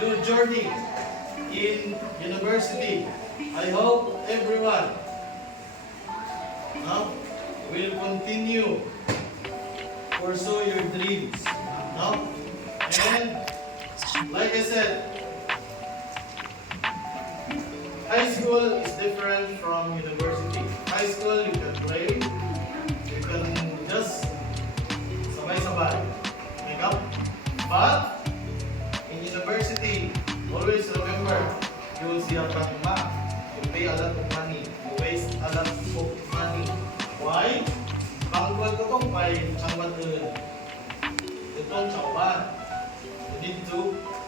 new journey in university. I hope everyone no, will continue pursue your dreams. No? And like I said, high school is different from university. High school, you can play, you can just sabay-sabay, make up. But university, always remember, you will see a lot of math. You pay a lot of money. You waste a lot of money. Why? บางคนก็ต้องไปทำวันอื่นจะต้องชาวบ้าน You need to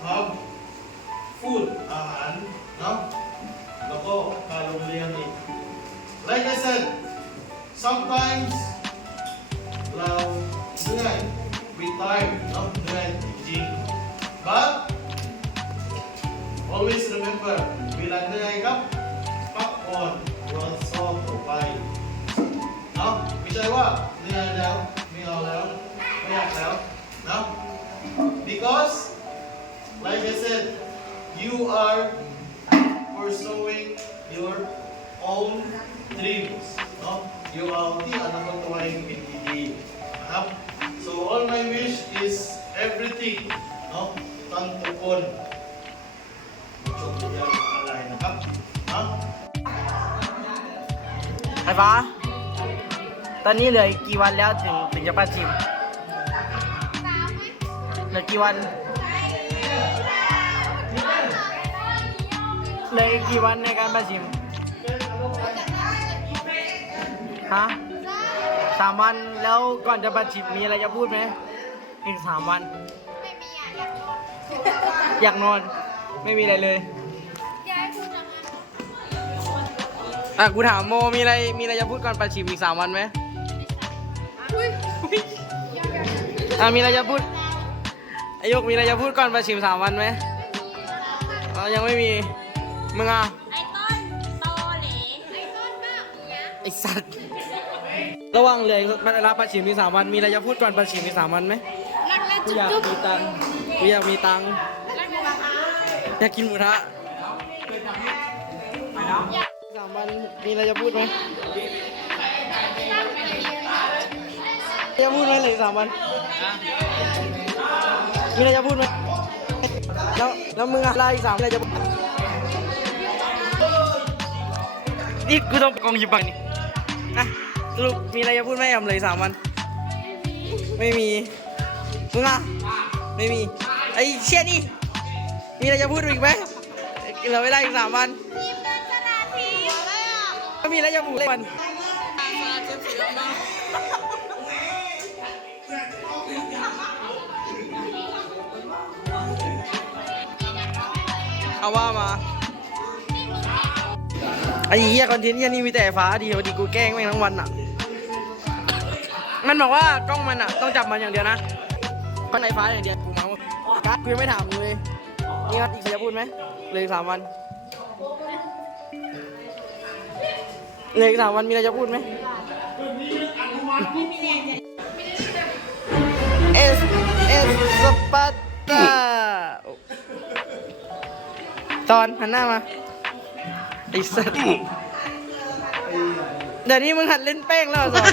have food อาหารเนาะแล้วก็การโรงเรียนอีก Like I said sometimes เราเหนื่อย we tired เ because like I said you are pursuing your own dreams เนาะ you are ที่อนาคตตัวเองเป็นดีๆนะครับ so all my wish is everything เนาะท่านทุกคนจงเรียนอะไรนะครับเนาะไฟฟ้าตอนนี้เหลืออีกกี่วันแล้วถึงถึงจะปัดชิม เหลือกี่วันเหลืออีกกี่วันในการปัดชิมฮะสามวันแล้วก่อนจะปัดชิมมีอะไรจะพูดไหมอีกสามวัน อยากนอน ไม่มีอะไรเลยอะกูถามโมมีอะไรมีอะไรจะพูดก่อนปัดชิมอีกสามวันไหมอะมีอะไรจะพูด ไอยกมีอะไรจะพูดก่อนปัดชิมสามวันไหมอ๋อยังไม่มี มึงอะ ไอ้ต้นโตเหลไอ้ต้นมากเนี้ยไอสัตว์ ระหว่างเหลยมันรับปัดชิมอีกสามวัน มีอะไรจะพูดก่อนปัดชิมอีกสามวันไหมรักและกูจุ๊อยากจุ๊บมีตังค์กูอยากมีตังค์รักและรักอยากกินหมูทะสามวันมีอะไรจะพูดไหมจะพูดไหมเหลยสามวัน มีอะไรจะพูดไหมแล้วแล้วมึงอะไรอีกสามมีอะไรจะพูดนี่กูต้องกองหยิบบังนี่นะสรุปมีอะไรจะพูดไหมอำเลยสามวัน ไม่มีมึงอะไม่มีไอ้เชี่ยนี่มีอะไรจะพูดอีกไหมเหลือเวลาอีกสามวันทีมเดินสนาทีเลยอะก็มีอะไรจะพูดเลยวัน เอาว่ามาไอ้เหี้ยคอนเทนต์เหี้ยนี่มีแต่ฟ้าดีพอดีกูแกล้งแม่งทั้งวันอะ มันบอกว่ากล้องมันอะ ต้องจับมันอย่างเดียวนะข้างในฟ้าอย่างเดียวกูเมาการ์ดกูยังไม่ถามเลยนี่ครับอีกจะพูดไหมเหลยสามวันเหลยสามวันมีอะไรจะพูดไหมเอสเอสสปาร์ตา ตอนหันหน้ามาไอ้สัสเดี๋ยวนี้มึงหัดเล่นแป้งแล้วเหรอสอน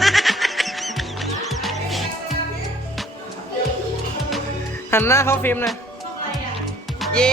หันหน้าเข้าฟิล์มหน่อยเย้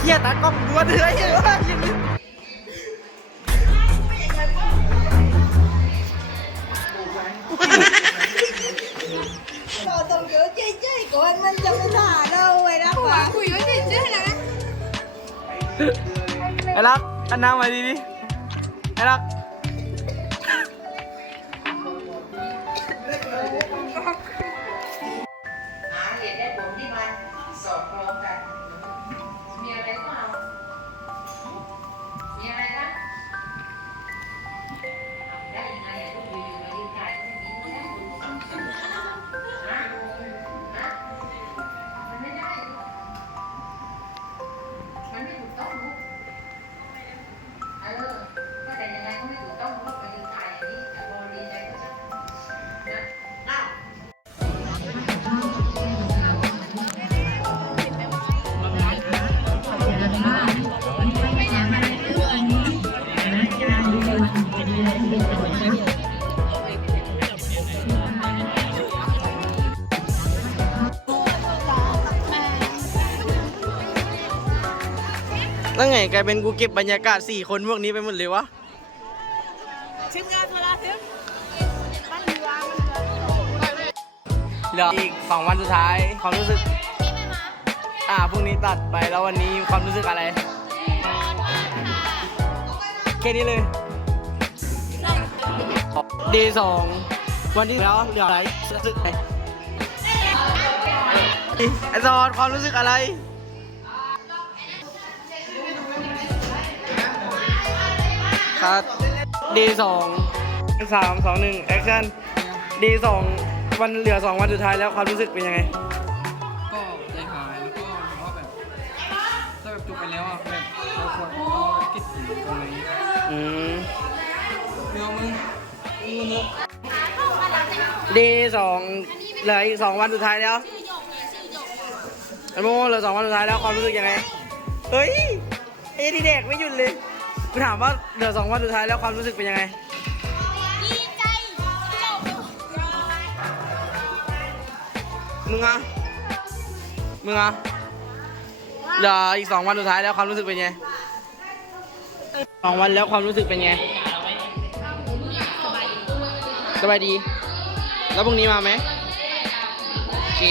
เหี้ยตากล้องดูว่าเดือยว่าเราต้องเยอะเจ๊ๆก่อนมันจะไม่ด่าเราไว้นะป่ะคุยไว้เจ๊ๆนะไอ้รักอันน้ำมาดีดิไอ้รัก กลายเป็นกูเก็บบรรยากาศสี่คนพวกนี้ไปหมดเลยวะทีมงานเวลาถึงบ้านเรือมันเหลืออีกสองวันสุดท้ายความรู้สึก อ่าพรุ่งนี้ตัดไปแล้ววันนี้ความรู้สึกอะไรแค่นี้เลยเดย์สองวันที่แล้วเหลืออะไรรู้สึกอะไรไอซอนความรู้สึกอะไร ครับดีสองสามสองหนึ่งแอคชั่นดีสองวันเหลือสองวันสุดท้ายแล้วความรู้สึกเป็นยังไง ก็ใจหายแล้วก็ถือว่าแบบถ้าแบบจบไปแล้วอะแบบเราควรก็คิดถึงตรงนี้อืมเดี๋ยวมึงมึงเนอะดีสองเหลืออีกสองวันสุดท้ายแล้วไอ้โมเหลือสองวันสุดท้ายแล้วความรู้สึกยังไง เฮ้ยไอ้ที่เด็กไม่หยุดเลยกู ถามว่าเหลือสองวันสุดท้ายแล้วความรู้สึกเป็นยังไง ดีใจจบมึงอะมึงอะเหลืออีกสองวันสุดท้ายแล้วความรู้สึกเป็นไงสองวันแล้วความรู้สึกเป็นไง สบายดี แล้วพรุ่งนี้มาไหมโอเค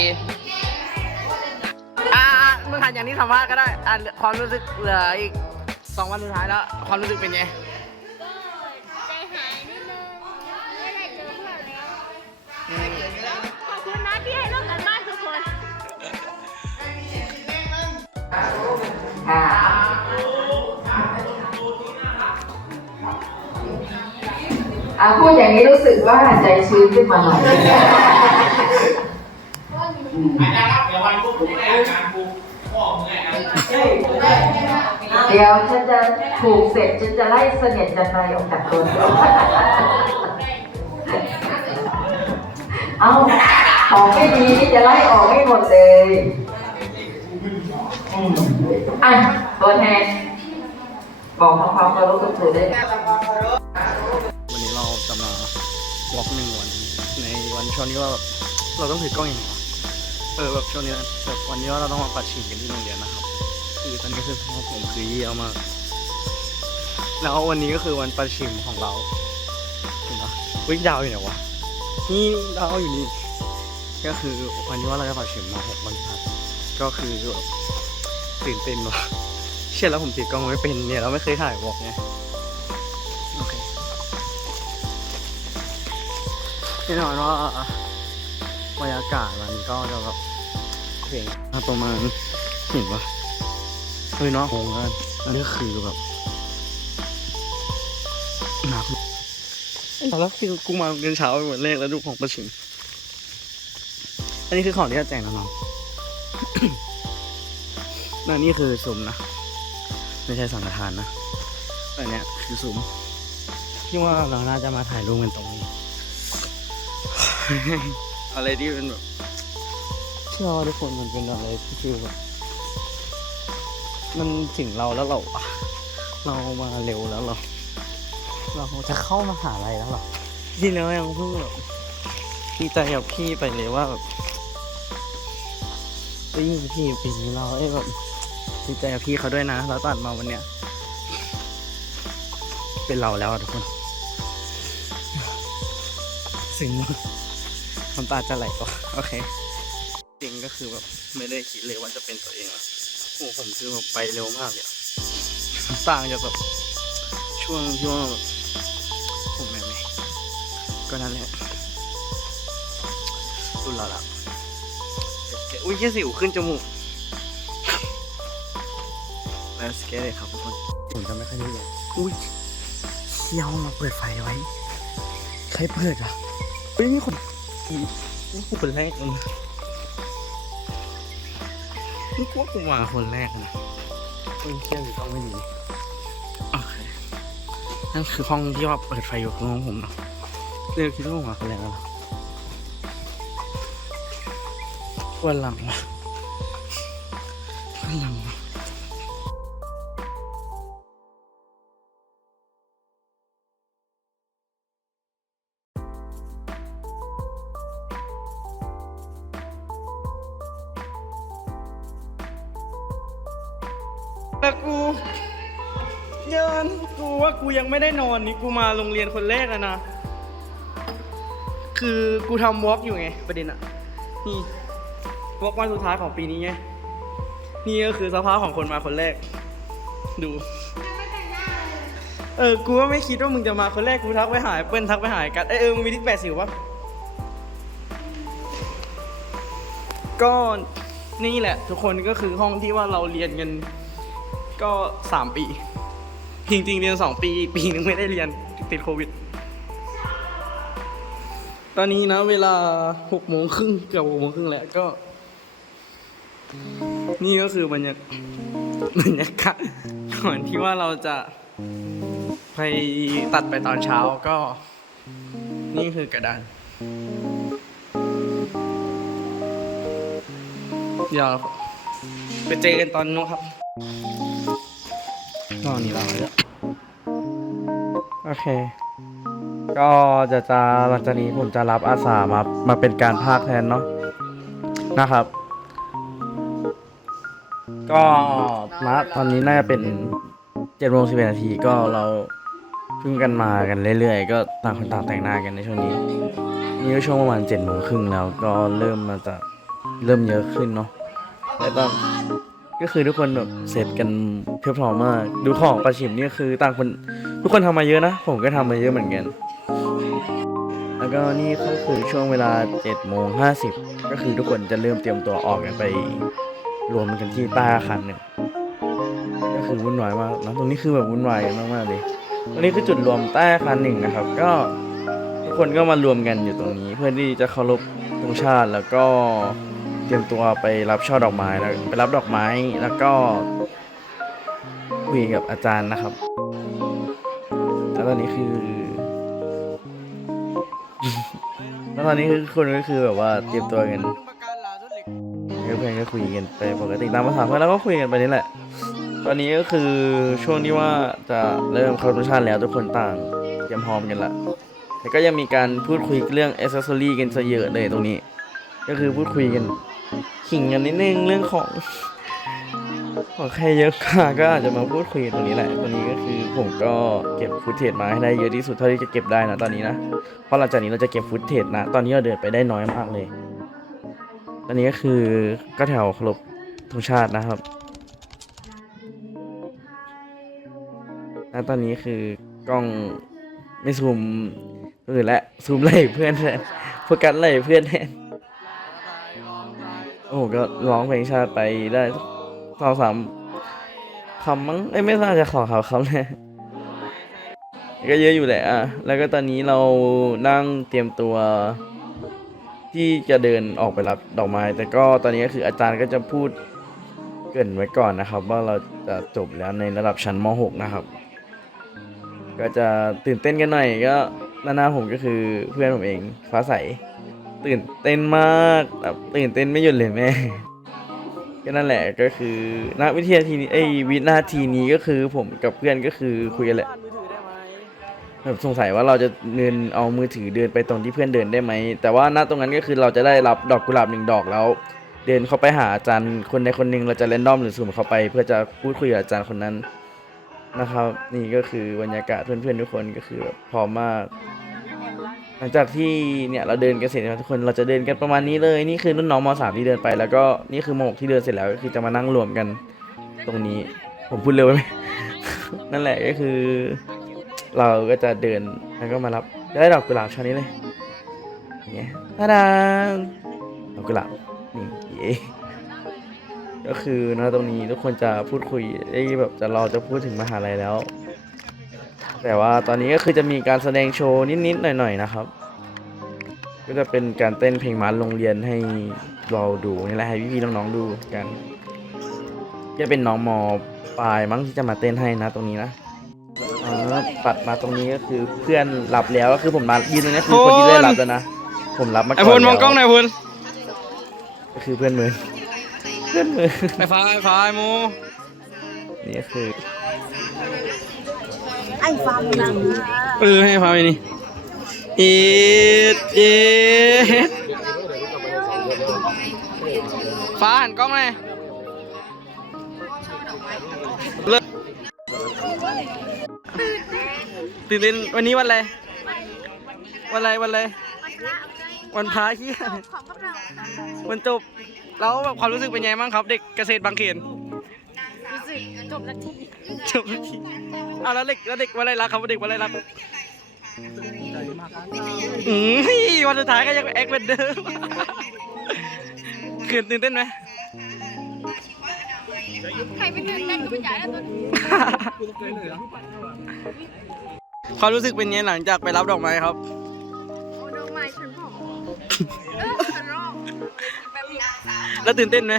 อ่าอ่ามึงหันอย่างนี้สัมภาษณ์ก็ได้ อ่าความรู้สึกเหลืออีก สองวันสุดท้ายแล้ว ความรู้สึกเป็นไง ก็ใจหายนิดนึงไม่ได้เจอเพื่อนแล้ว ขอบคุณนะที่ให้ร่วมกันบ้านทุกคน อะพูดอย่างนี้รู้สึกว่าใจชื้นขึ้นมาหน่อยเดี๋ยว เดี๋ยวฉันจะถูกเสร็จฉันจะไล่เสนียดจันไรออกจากตัวเอเอาของไม่ดีที่จะไล่ออกให้หมดเลยอะตัวแทนบอกของควาเคารพกับเธอได้วันนี้เราจะมาวอล์กหนึ่งวัน ในวันช่วงนี้ว่าแบบเราต้องถือกล้องอยังไงวะเออแบบช่วงนี้แบบวันนี้ว่าเราต้องมาปัดฉีดกันที่โรงเรียนนะครับ คือตอนนี้คือพ่อผมคือเยี่ยมากแล้ววันนี้ก็คือวันประชิมของเราเห็นปะวิ่งดาวอยู่ไหนวะนี่ดาวอยู่นี่ก็คือวันนี้ว่าเราจะประชิมมาหกวันครับก็คือแบบตื่นเต้นว่ะเชื่อแล้วผมติดกล้องไม่เป็นเนี่ยเราไม่เคยถ่ายวอล์กไงโอเคแน่นอนว่าบรรยากาศมันก็จะแบบเพลงประมาณเห็นปะ เฮ้ยเนาะโงงกันอันนี้คือแบบหนักตอนแรกคือกูมาเรียนเช้าเป็นวันแรกแล้วดูของประชิมอันนี้คือของที่จะแจกน้องๆนั่นนี่คือซุ้มนะ ไม่ใช่สังฆทานนะแต่เนี้ยคือซุ้มที่ว่าเราน่าจะมาถ่ายรูปกันตรงนี้อะไรที่เป็นแบบเชื่อว่าทุกคนมันเป็นอะไรที่คือแบบ มันถึงเราแล้วเรา เรามาเร็วแล้วเรา เราจะเข้ามาหาลัยแล้วเหรอที่แล้วยังเพิ่งแบบดีใจกับพี่ไปเลยว่าแบบเฮ้ยพี่ปีนี้เราเอ้ยแบบดีใจกับพี่เขาด้วยนะ เราตัดมาวันเนี้ยเป็นเราแล้วทุกคนซึ้งมากน้ำตาจะไหลออกโอเค จริงก็คือแบบไม่ได้คิดเลยว่าจะเป็นตัวเองอะโอ้ผมคือแบบไปเร็วมากเลยอะต่างจากแบบช่วงช่วงแบบผมแม่ไม่ก็นั่นแหละรุ่นเราละอุ้ยแค่สิวขึ้นจมูกแล้วสเก็ตเลยครับทุกคนผมจะไม่ค่อยได้เรียนอุ้ยเชี่ยวมาเปิดไฟไว้ ใครเปิดอะเฮ้ยมีคนนี่กูเป็นแรกเลย นะนี่กูว่ากูมาคนแรกนะเฮ้ยเชี่ยวอยู่ต้องไม่ดีโอเคนั่นคือห้องที่ว่าเปิดไฟอยู่ของห้องผมเนาะเดี๋ยวคิดว่าผมมาคนแรกแล้วเหรอวันหลังวะ ได้นอนนี่กูมาโรงเรียนคนแรกอะนะ คือกูทำวอล์กอยู่ไงประเด็นอะนี่วอล์กวันสุดท้ายของปีนี้ไง นี่ก็คือสภาพของคนมาคนแรก ดู เออ กูก็ไม่คิดว่ามึงจะมาคนแรก กูทักไปหายเปิ้ลทักไปหายกัน เอยเออมึงมีที่แปดสิวปะก็นี่แหละ ทุกคนก็คือห้องที่ว่าเราเรียนกันก็สามปี จริงๆเรียนสองปีอีกปีนึงไม่ได้เรียนติดโควิด ตอนนี้นะ เวลาหกโมงครึ่งเกือบหกโมงครึ่งแล้วก็ นี่ก็คือบรรยากบรรยากาศก่อนที่ว่าเราจะไปตัดไปตอนเช้าก็ นี่คือกระดานเดี๋ยวไปเจอกันตอนนู้นครับ นอนนี่เราเลยโอเค ก็จะจะหลังจากนี้ผมจะรับอาสามามาเป็นการภาคแทนเนาะนะครับ ก็ณตอนนี้น่าจะเป็นเจ็ดโมงสิบเอ็ดนาทีก็เราเพิ่งกันมากันเรื่อยๆ ก็ต่างคนต่างแต่งหน้ากันในช่วงนี้นี่ก็ช่วงประมาณเจ็ดโมงครึ่งแล้วก็เริ่มมาจะเริ่มเยอะขึ้นเนาะแต่ตอน ก็คือทุกคนแบบเสร็จกันเพียบพร้อมมาก ดูของประชิมนี่คือต่างคนทุกคนทำมาเยอะนะ ผมก็ทำมาเยอะเหมือนกัน แล้วก็นี่ก็คือช่วงเวลา7โมง50ก็คือทุกคนจะเริ่มเตรียมตัวออกกันไป รวมกันที่ใต้อาคารหนึ่งก็คือวุ่นวายมากนะตรงนี้คือแบบวุ่นวายกันมากๆเลยตรงนี้คือจุดรวมใต้อาคารหนึ่งนะครับ ก็ทุกคนก็มารวมกันอยู่ตรงนี้ เพื่อที่จะเคารพธงชาติแล้วก็เตรียมตัวไปรับช่อดอกไม้แล้วไปรับดอกไม้แล้วก็คุยกับอาจารย์นะครับแล้วตอนนี้คือแล้วตอนนี้คือคนก็คือแบบว่าเตรียมตัวกันเพื่อนก็คุยกันไปปกติตามภาษาเพื่อนแล้วก็คุยกันไปนี่แหละ ตอนนี้ก็คือช่วงที่ว่าจะเริ่มเข้าทุกชาติแล้วทุกคนต่างเตรียมพร้อมกันละแล้วก็ยังมีการพูดคุยเรื่องอ c เซสซอรี่กันซะเยอะเลยตรงนี้ ก็คือพูดคุยกัน ขิงกันนิดนึงเรื่องของของใครเยอะกว่าก็อาจจะมาพูดคุยตรงนี้แหละตรงนี้ก็คือผมก็เก็บฟุตเทจมาให้ได้เยอะที่สุดเท่าที่จะเก็บได้นะตอนนี้นะเพราะหลังจากนี้เราจะเก็บฟุตเทจนะ ตอนนี้เราเดินไปได้น้อยมากเลย ตอนนี้ก็คือก็แถวเคารพธงชาตินะครับแล้วตอนนี้คือกล้องไม่ซูมอื่นและซูมไหล่เพื่อนแทนโฟกัสไหล่เพื่อนแทน โอ้โหก็ร้องเพลงชาติไปได้สองสามคำมั้งเอ้ยไม่น่าจะขอเขาคำเลยก็เยอะอยู่แหละอะแล้วก็ตอนนี้เรานั่งเตรียมตัว ที่จะเดินออกไปรับดอกไม้ แต่ก็ตอนนี้ก็คืออาจารย์ก็จะพูดเกินไว้ก่อนนะครับ ว่าเราจะจบแล้วในระดับชั้นม .6 นะครับ ก็จะตื่นเต้นกันหน่อยก็หน้าผมก็คือเพื่อนผมเองฟ้าใส ตื่นเต้นมากแบบตื่นเต้นไม่หยุดเลยแม่ก็นั่นแหละก็คือณวิทยาทีนี้ไอ้วินาทีนี้ก็คือผมกับเพื่อนก็คือคุยกันแหละแบบสงสัยว่าเราจะเดินเอามือถือเดินไปตรงที่เพื่อนเดินได้ไหมแต่ว่าณตรงนั้นก็คือเราจะได้รับดอกกุหลาบหนึ่งดอกแล้ว เดินเข้าไปหาอาจารย์คนใดคนหนึ่งเราจะเรนดอมหรือสุ่มเข้าไป เพื่อจะพูดคุยกับอาจารย์คนนั้นนะครับ นี่ก็คือบรรยากาศเพื่อนๆทุกคนก็คือแบบพร้อมมาก หลังจากที่เนี่ยเราเดินกันเสร็จแล้วทุกคนเราจะเดินกันประมาณนี้เลยนี่คือรุ่นน้องมสามที่เดินไป แล้วก็นี่คือมหกที่เดินเสร็จแล้วก็คือจะมานั่งรวมกันตรงนี้ ผมพูดเร็วไปไหมนั่นแหละก็คือ เราก็จะเดินแล้วก็มารับได้ดอกกุหลาบช่อนี้เลยอย่างเงี้ยตาดานดอกกุหลาบนี่เย้ก็คือนะตรงนี้ทุกคนจะพูดคุยไอ้แบบจะเราจะพูดถึงมหาลัยแล้ว แต่ว่าตอนนี้ก็คือจะมีการแสดงโชว์นิดๆหน่อยๆนะครับ ก็จะเป็นการเต้นเพลงมาร์ชโรงเรียนให้เราดูนี่แหละให้พี่ๆน้องๆดูกันจะเป็นน้องมปลายมั้งที่จะมาเต้นให้นะตรงนี้นะอ๋อปัดมาตรงนี้ก็คือเพื่อนหลับแล้วก็คือผมมายืนตรงนี้คือคนที่ได้หลับแล้วนะผมรับมาก่ไออนพูนมองกล้องหน่แล้วอยพูนก็คือเพื่อนมือเพื่อนมือไอฟ้าไอฟ้าไอโมนี่ก็คือ ไอ้ฟังนะเออให้ฟ้าไปนี่เอ็ดเอ็ดฟ้าหันกล้องหน่อยเลิกตื่นเต้นวันนี้วันอะไร วันอะไร วันอะไร วันพระเฮียวันจบ แล้วแบบความรู้สึกเป็นไงบ้างครับ เด็กเกษตรบางเขน จบนาทีจบทีอ้าวแล้วเด็กแล้วเด็กวันอะไรรักครับเด็กวันอะไรรักอืมวันสุดท้ายก็ยังแอคเป็นเดิมเขินตื่นเต้นไหมใครไปตื่นเต้นก็ไม่จ่ายแล้วตัวความรู้สึกเป็นไงหลังจากไปรับดอกไม้ครับดอกไม้ฉันหอมเออฉันรอบแล้วตื่นเต้นไหม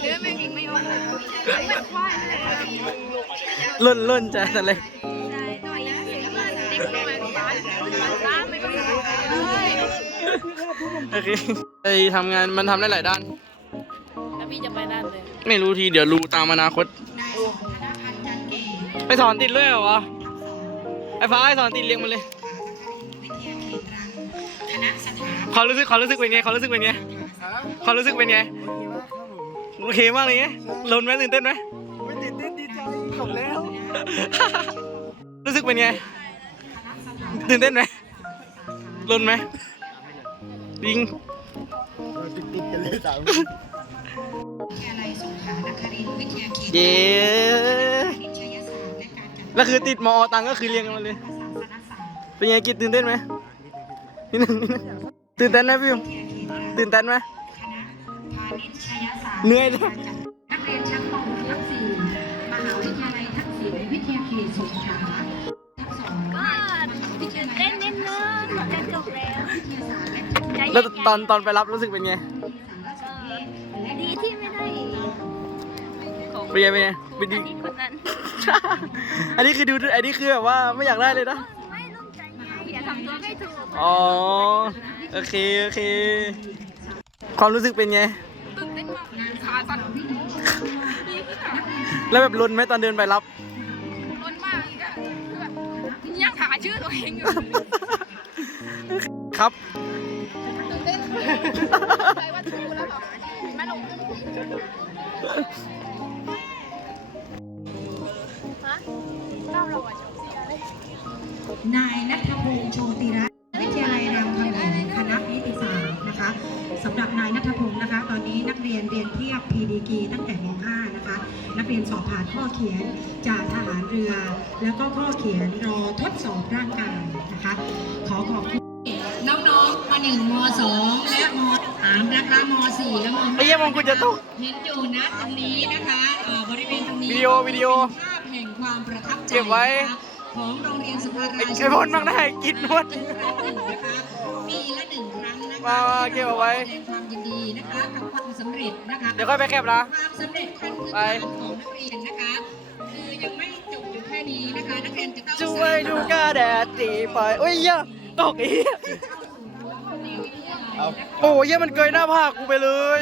เนื้อไม่มีไม่ออกเลย ลยล่นล่นใจแต่เลยใช่ต่อยยังเสียงมันเด็กน้อยบ้านบ้านร้านไม่ต้องเลยโอเคไปทำงานมันทำได้หลายด้าน แล้วพี่จะไปด้านเลยไม่รู้ทีเดี๋ยวรู้ตามอนาคตไปสอนติดเลยเหรอวะไอ้ฟ้าไอ้สอนติดเรียงมันเลยความรู้สึกความรู้สึกเป็นไงความรู้สึกเป็นไงความรู้สึกเป็นไง โอเคมากเลยไงลนไหมตื่นเต้นไหมไม่ตื่นเต้นดีใจจบแล้ว รู้สึกเป็นไง ตื่นเต้นไหมลนไหมดิงเย้แล้วคือติดมอตังก็คือเรียงกันมาเลย เป็นไงกิจตื่นเต้นไหมนิดนึงนิดนึงตื่นเต้นไหมพี่ตื่นเต้นไหม เหนื่อยเลยนักเรียนชั้นป .6 ทับ4มหาวิทยาลัยทักษิณวิทยาเขตสงขลาทับสองก็ตื่นเต้นนิดนึงจะจบแล้วใจแล้วเย็นตอนตอนไปรับรู้สึกเป็นไงดีที่ไม่ได้ของเป็นไงเป็นไงเป็นดีอันนี้คนนั้นอันนี้คือดูอันนี้คือแบบว่าไม่อยากได้เลยนะไม่ลงใจอย่าทำตัวไม่ถูกอ๋อโอเคโอเค ความรู้สึกเป็นไง แล้วแบบลนไหมตอนเดินไปรับร้อนมากอีกอะคือแบบยังหาชื่อตัวเองอยู่ครับ ตื่นเต้นไปว่าถูกแล้วเหรอไม่ลงฮะชอบเราอะชอบเสียเลยนายนัทพงษ์โชติรัต นะคะนักเรียนสอบผ่านข้อเขียนจากทหารเรือ แล้วก็ข้อเขียนรอทดสอบร่างกายนะคะ ขอขอบคุณน้องๆม .1 ม .2 และม .3 นะคะม .4 และมไอ้เหี้ยมองกูจะตกเห็นอยู่นะตรงนี้นะคะเอ่อบริเวณตรงนี้วิดีโอวิดีโอภาพแห่งความประทับใจเก็บไว้นะคะของโรงเรียนสุภาราไอ้ชไอ้พลบ้างได้กินนวดปีละหนึ่งครั้งนะคะ มามาเก็บเอาไว้ แสดงความยินดีนะคะกับความสำเร็จนะคะ เดี๋ยวค่อยไปแคปนะ ความสำเร็จขั้นพื้นไปฐานของนักเรียนนะคะ คือยังไม่จบอยู่แค่นี้นะคะ นักเรียนจะต้องช่วยดูกระแดดตีไปโอ้ยเหี้ยตกอีกโอ้ยเหี้ยมันเกยหน้าผากกูไปเลย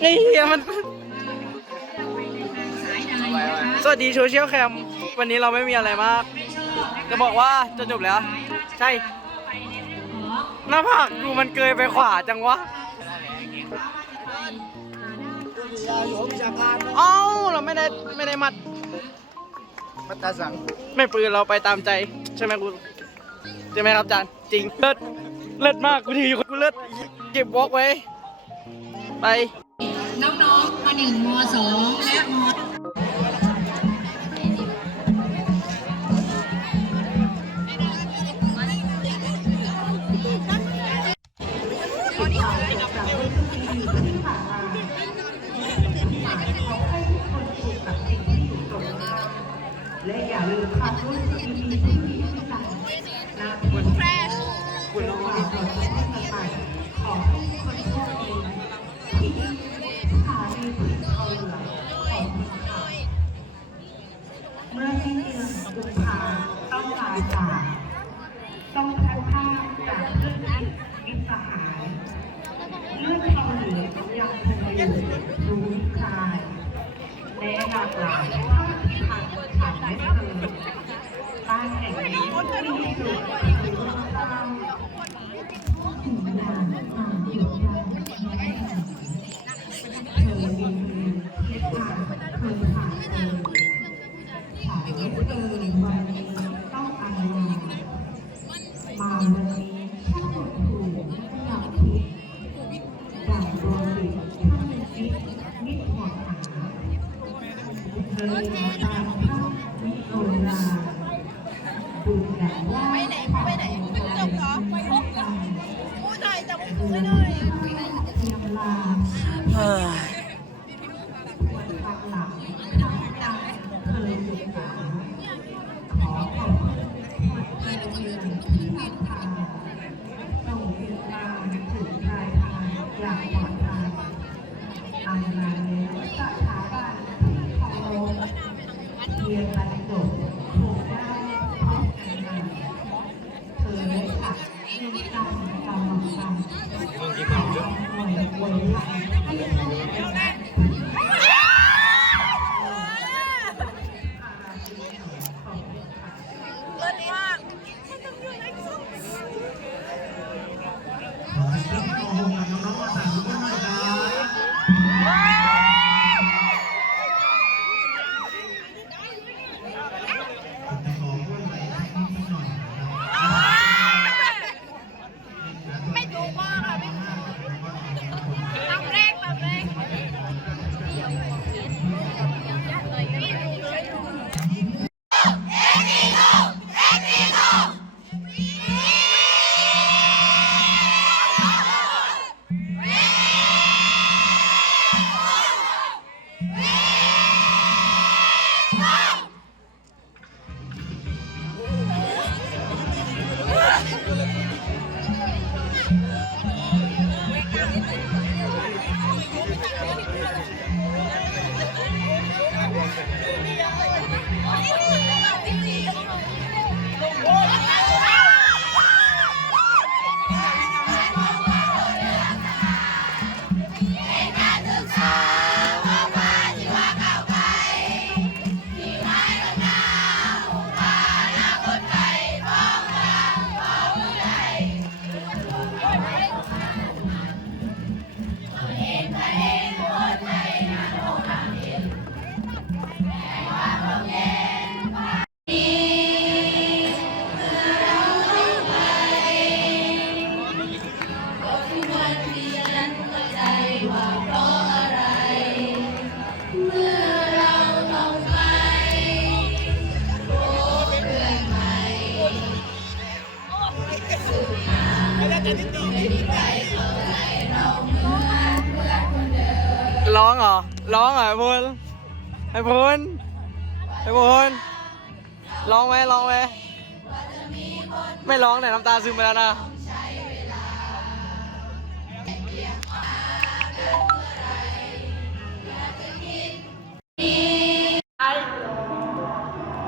ไอ้เหี้ยมันสายใดนะคะสวัสดีโซเชียลแคม วันนี้เราไม่มีอะไรมาก จะบอกว่าจะจบแล้ว ใช่ หน้าผากกูมันเกยไปขวาจังวะอยู่ห้องวิชาการเอ้าเราไม่ได้ไม่ได้มัด มัตตาสัง ไม่ปืนเราไปตามใจ ใช่ไหมกูใช่ไหมครับอาจารย์จริงเลิศเลิศมากกูถืออยู่กูเลิศเก็บวอล์กไว้ ไป น้องๆมหนึ่งมสองและม และอย่าลืมความรู้สึกดีๆที่มีที่ต่างนะคุณแพร่คุณลองมาตัวเองกันไปขอให้ทุกคน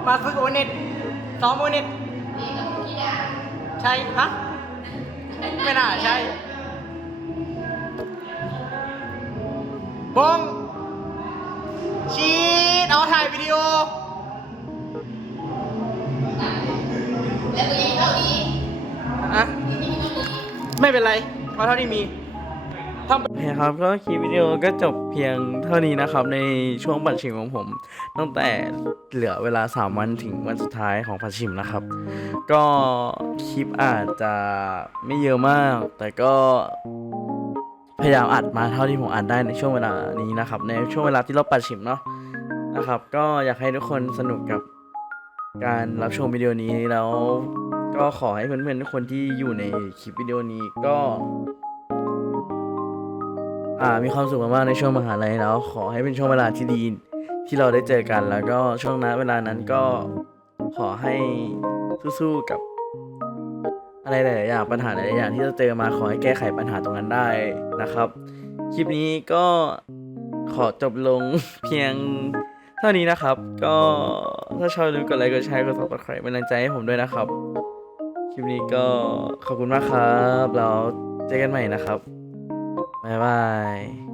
มาฝึกโอเน็ตซ้อมโอเน็ตใช่ฮะไม่น่าใช่บงชีดเอาถ่ายวิดีโอ แล้วก็ยิงเท่านี้อะไม่เป็นไรเอาเท่าที่มี ทำโอเคครับก็คลิปวิดีโอก็จบเพียงเท่านี้นะครับ ในช่วงปัดชิมของผม ตั้งแต่เหลือเวลา 3 วันถึงวันสุดท้ายของปัดชิมนะครับ ก็คลิปอาจจะไม่เยอะมาก แต่ก็พยายามอัดมาเท่าที่ผมอัดได้ในช่วงเวลานี้นะครับ ในช่วงเวลาที่เราปัดชิมเนาะนะครับ ก็อยากให้ทุกคนสนุกกับการรับชมวิดีโอนี้แล้วก็ขอให้เพื่อนๆทุกคนที่อยู่ในคลิปวิดีโอนี้ก็ อ่ามีความสุขมากๆในช่วงมหาลัยแล้ว ขอให้เป็นช่วงเวลาที่ดีที่เราได้เจอกัน แล้วก็ช่วงนั้นเวลานั้นก็ขอให้สู้ๆกับอะไรหลายๆอย่างปัญหาหลายๆอย่างที่เราเจอมาขอให้แก้ไขปัญหาตรงนั้นได้นะครับ คลิปนี้ก็ขอจบลงเพียงเท่านี้นะครับ ก็ถ้าชอบลืมกดไลค์กดแชร์กด subscribe เป็นกำลังใจให้ผมด้วยนะครับ คลิปนี้ก็ขอบคุณมากครับ เราเจอกันใหม่นะครับ บ๊ายบาย